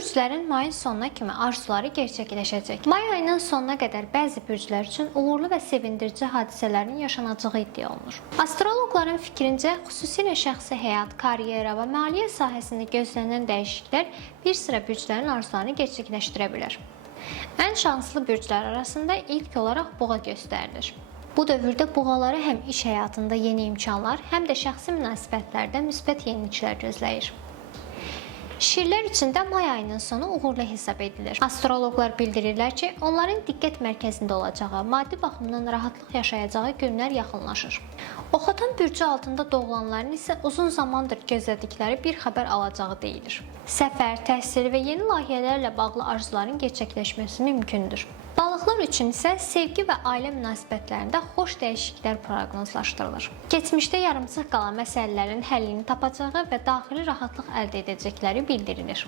bürclərin mayın sonuna kimi arzuları gerçəkləşəcək. May ayının sonuna qədər bəzi bürclər üçün uğurlu və sevindirici hadisələrin yaşanacağı iddia olunur. Astroloqların fikrincə, xüsusilə şəxsi həyat, karyera və maliyyə sahəsində gözlənilən dəyişikliklər bir sıra bürclərin arzularını gerçəkləşdirə bilər. Ən şanslı bürclər arasında ilk olaraq Boğa göstərilir. Bu dövrdə boğaları həm iş həyatında yeni imkanlar, həm də şəxsi münasibətlərdə müsbət yeniliklər gözləyir. Şirlər üçün də may ayının sonu uğurlu hesab edilir. Astroloqlar bildirirlər ki, onların diqqət mərkəzində olacağı, maddi baxımdan rahatlıq yaşayacağı günlər yaxınlaşır. Oxatan bürcü altında doğulanların isə uzun zamandır gözlədikləri bir xəbər alacağı deyilir. Səfər, təhsil və yeni layihələrlə bağlı arzuların gerçəkləşməsi mümkündür. Balıqlar üçün isə sevgi və ailə münasibətlərində xoş dəyişikliklər proqnozlaşdırılır. Keçmişdə yarımçıq qalan məsələlərin həllini tapacağı və daxili rahatlıq əldə edəcəkləri bildirilir.